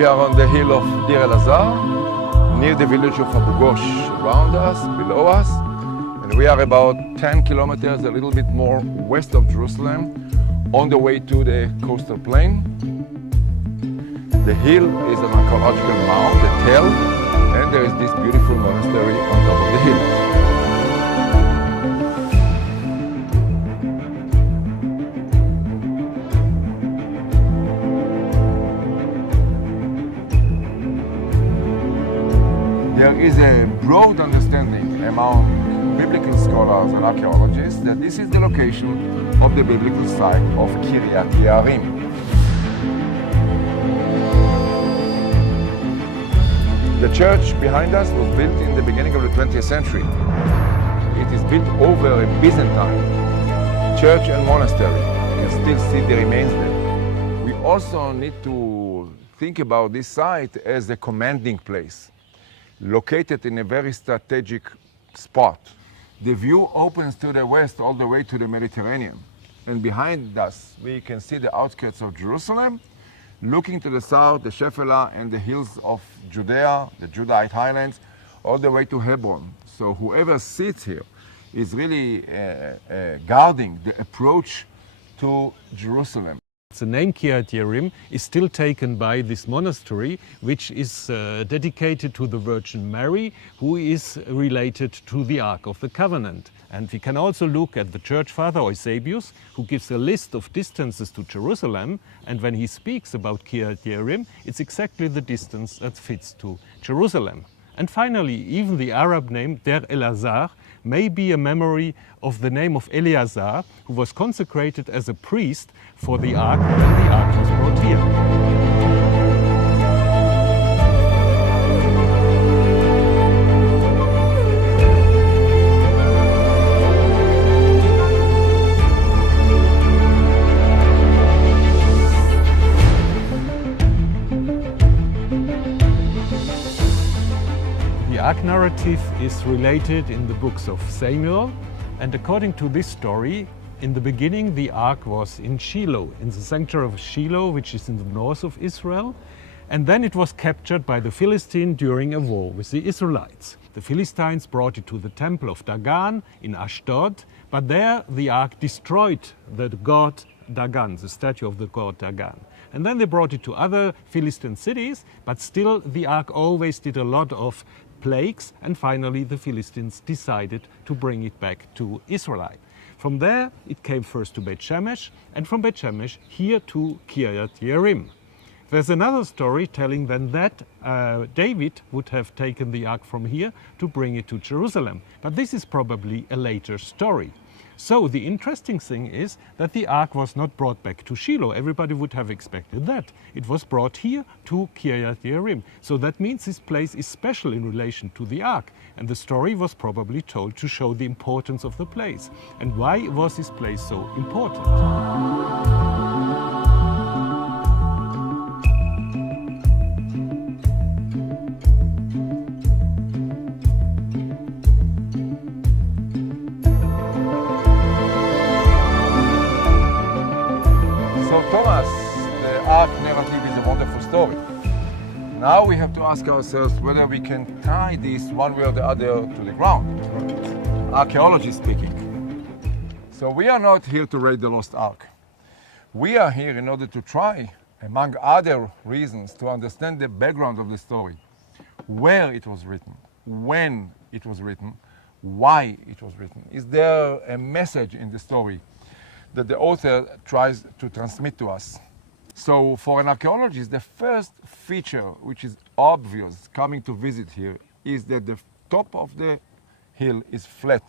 We are on the hill of Deir El-Azar, near the village of Abu Ghosh, around us, below us. And we are about 10 kilometers, a little bit more west of Jerusalem, on the way to the coastal plain. The hill is an archaeological mound, the tell, and there is this beautiful monastery on top of the hill. There is a broad understanding among biblical scholars and archaeologists that this is the location of the biblical site of Kiryat Yearim. The church behind us was built in the beginning of the 20th century. It is built over a Byzantine church and monastery. You can still see the remains there. We also need to think about this site as a commanding place, located in a very strategic spot. The view opens to the west all the way to the Mediterranean. And behind us, we can see the outskirts of Jerusalem. Looking to the south, the Shephelah and the hills of Judea, the Judahite highlands, all the way to Hebron. So whoever sits here is really guarding the approach to Jerusalem. The name Kiryat Yearim is still taken by this monastery, which is dedicated to the Virgin Mary, who is related to the Ark of the Covenant. And we can also look at the church father Eusebius, who gives a list of distances to Jerusalem. And when he speaks about Kiryat Yearim, it's exactly the distance that fits to Jerusalem. And finally, even the Arab name Deir El-Azar may be a memory of the name of Eleazar, who was consecrated as a priest for the Ark when the Ark was brought here. The Ark narrative is related in the books of Samuel, and according to this story, in the beginning the Ark was in Shiloh, in the sanctuary of Shiloh, which is in the north of Israel, and then it was captured by the Philistines during a war with the Israelites. The Philistines brought it to the temple of Dagon in Ashdod, but there the Ark destroyed the god Dagon, the statue of the god Dagon. And then they brought it to other Philistine cities, but still the Ark always did a lot of plagues, and finally the Philistines decided to bring it back to Israel. From there it came first to Beit Shemesh, and from Beit Shemesh here to Kiryat Yearim. There's another story telling then that David would have taken the Ark from here to bring it to Jerusalem, but this is probably a later story. So the interesting thing is that the Ark was not brought back to Shiloh. Everybody would have expected that. It was brought here to Kiryat Yearim. So that means this place is special in relation to the Ark. And the story was probably told to show the importance of the place. And why was this place so important? Now we have to ask ourselves whether we can tie this one way or the other to the ground, archaeology speaking. So we are not here to raid the lost Ark. We are here in order to try, among other reasons, to understand the background of the story, where it was written, when it was written, why it was written. Is there a message in the story that the author tries to transmit to us? So for an archaeologist, the first feature which is obvious coming to visit here is that the top of the hill is flat.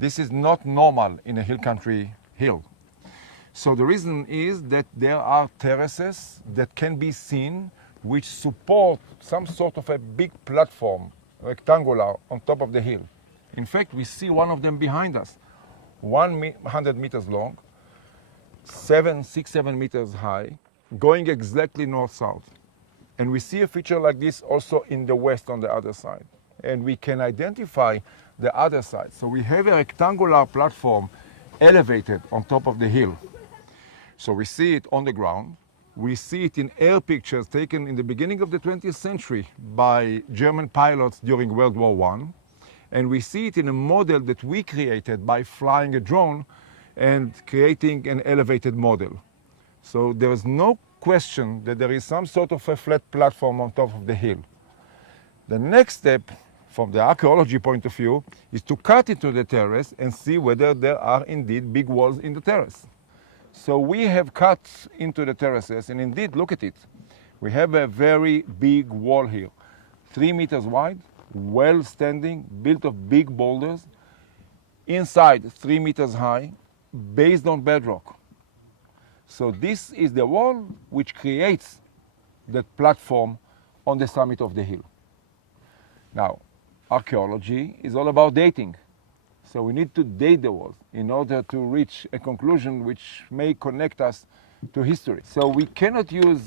This is not normal in a hill country hill. So the reason is that there are terraces that can be seen which support some sort of a big platform, rectangular, on top of the hill. In fact, we see one of them behind us, 100 meters long, 6, 7 meters high, going exactly north-south. And we see a feature like this also in the west on the other side. And we can identify the other side. So we have a rectangular platform elevated on top of the hill. So we see it on the ground. We see it in air pictures taken in the beginning of the 20th century by German pilots during World War I. And we see it in a model that we created by flying a drone and creating an elevated model. So there is no question that there is some sort of a flat platform on top of the hill. The next step, from the archaeology point of view, is to cut into the terrace and see whether there are indeed big walls in the terrace. So we have cut into the terraces, and indeed, look at it. We have a very big wall here, 3 meters wide, well standing, built of big boulders, inside 3 meters high, based on bedrock. So this is the wall which creates that platform on the summit of the hill. Now, archaeology is all about dating. So we need to date the walls in order to reach a conclusion which may connect us to history. So we cannot use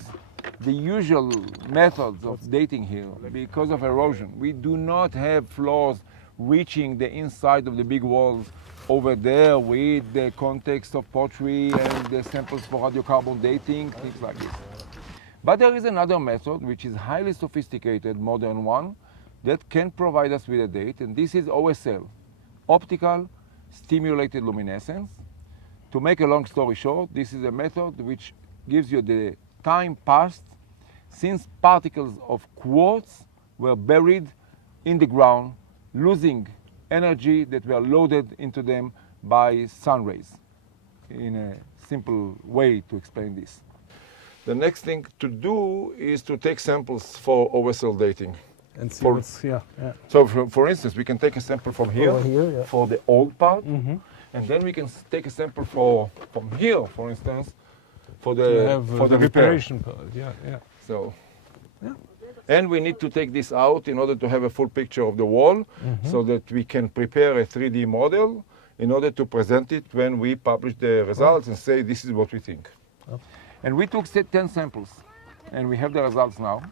the usual methods of dating here because of erosion. We do not have floors reaching the inside of the big walls over there with the context of pottery and the samples for radiocarbon dating, things like this. But there is another method which is highly sophisticated, modern one, that can provide us with a date, and this is OSL, optical stimulated luminescence. To make a long story short, this is a method which gives you the time passed since particles of quartz were buried in the ground, losing energy that were loaded into them by sun rays, in a simple way to explain this. The next thing to do is to take samples for OSL dating. And see what's, yeah. So for instance, we can take a sample from here, yeah. for the old part, and then we can take a sample from here, for instance, for the reparation part. Yeah. So, and we need to take this out in order to have a full picture of the wall, so that we can prepare a 3D model in order to present it when we publish the results and say this is what we think. And we took 10 samples, and we have the results now.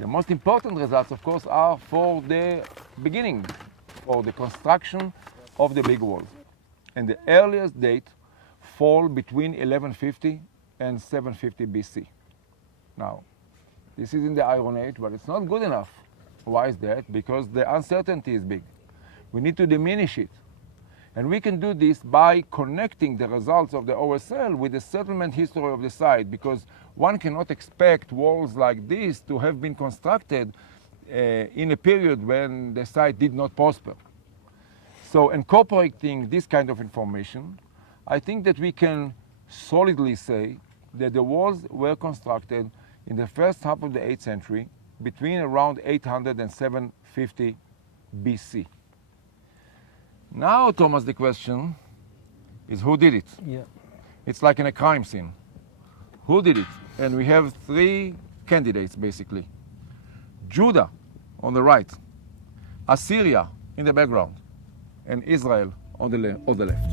The most important results, of course, are for the beginning, for the construction of the big walls. And the earliest date fall between 1150 and 750 BC. Now, this is in the Iron Age, but it's not good enough. Why is that? Because the uncertainty is big. We need to diminish it. And we can do this by connecting the results of the OSL with the settlement history of the site, because one cannot expect walls like this to have been constructed in a period when the site did not prosper. So incorporating this kind of information, I think that we can solidly say that the walls were constructed in the first half of the 8th century, between around 800 and 750 BC. Now, Thomas, the question is who did it? Yeah. It's like in a crime scene. Who did it? And we have 3 candidates, basically. Judah on the right, Assyria in the background, and Israel on the left.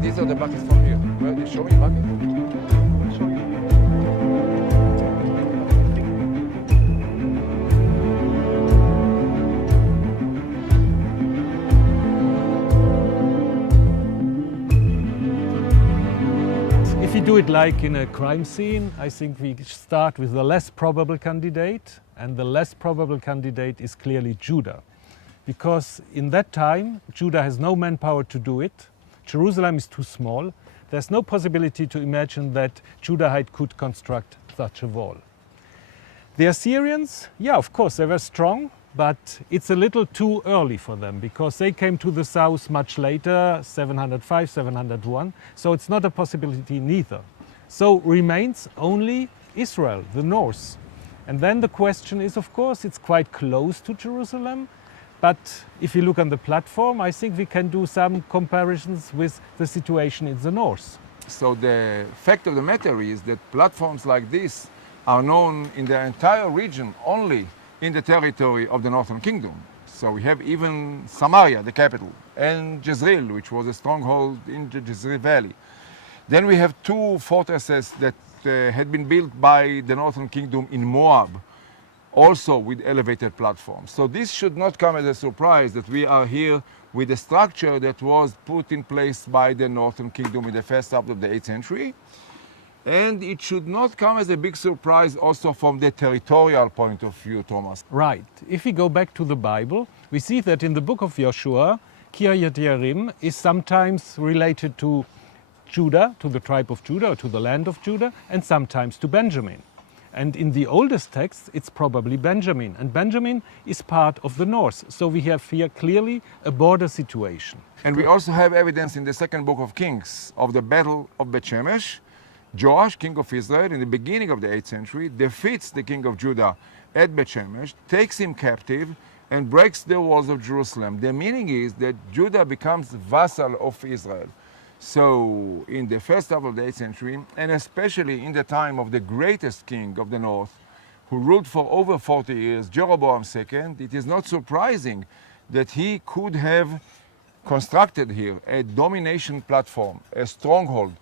These are the buckets from here. Where are they showing buckets? I'll show you. If you do it like in a crime scene, I think we start with the less probable candidate, and the less probable candidate is clearly Judah. Because in that time, Judah has no manpower to do it. Jerusalem is too small. There's no possibility to imagine that Judahite could construct such a wall. The Assyrians, yeah, of course, they were strong, but it's a little too early for them because they came to the south much later, 705, 701, so it's not a possibility neither. So remains only Israel, the north. And then the question is, of course, it's quite close to Jerusalem, but if you look on the platform, I think we can do some comparisons with the situation in the north. So the fact of the matter is that platforms like this are known in the entire region only in the territory of the Northern Kingdom. So we have even Samaria, the capital, and Jezreel, which was a stronghold in the Jezreel Valley. Then we have 2 fortresses that had been built by the Northern Kingdom in Moab, also with elevated platforms. So this should not come as a surprise that we are here with a structure that was put in place by the Northern Kingdom in the first half of the 8th century. And it should not come as a big surprise also from the territorial point of view, Thomas. Right. If we go back to the Bible, we see that in the book of Joshua, Kiryat Yearim is sometimes related to Judah, to the tribe of Judah, or to the land of Judah, and sometimes to Benjamin. And in the oldest text, it's probably Benjamin. And Benjamin is part of the north. So we have here clearly a border situation. And we also have evidence in the second book of Kings of the battle of Beth Shemesh. Joash, king of Israel, in the beginning of the 8th century, defeats the king of Judah at Beth Shemesh, takes him captive, and breaks the walls of Jerusalem. The meaning is that Judah becomes vassal of Israel. So in the first half of the 8th century, and especially in the time of the greatest king of the north, who ruled for over 40 years, Jeroboam II, it is not surprising that he could have constructed here a domination platform, a stronghold,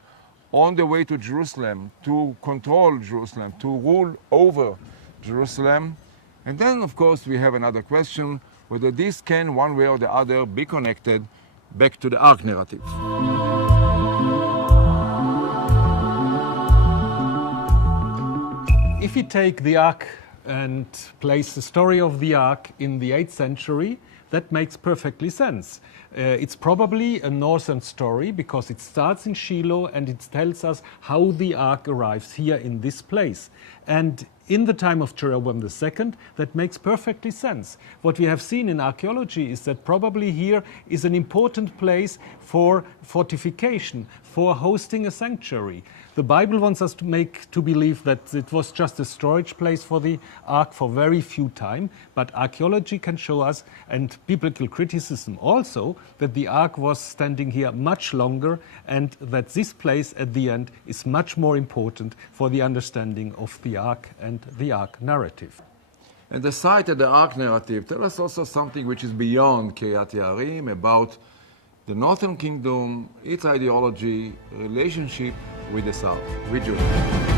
on the way to Jerusalem, to control Jerusalem, to rule over Jerusalem. And then, of course, we have another question, whether this can, one way or the other, be connected back to the Ark narrative. If we take the Ark and place the story of the Ark in the 8th century, that makes perfectly sense. It's probably a northern story because it starts in Shiloh and it tells us how the Ark arrives here in this place. And in the time of Jeroboam II, that makes perfectly sense. What we have seen in archaeology is that probably here is an important place for fortification, for hosting a sanctuary. The Bible wants us to believe that it was just a storage place for the Ark for very few time, but archaeology can show us, and biblical criticism also, that the Ark was standing here much longer and that this place at the end is much more important for the understanding of the Ark and the Ark narrative. And the site of the Ark narrative tells us also something which is beyond Kiryat Yearim, about the Northern Kingdom, its ideology, relationship with the South, with Judah.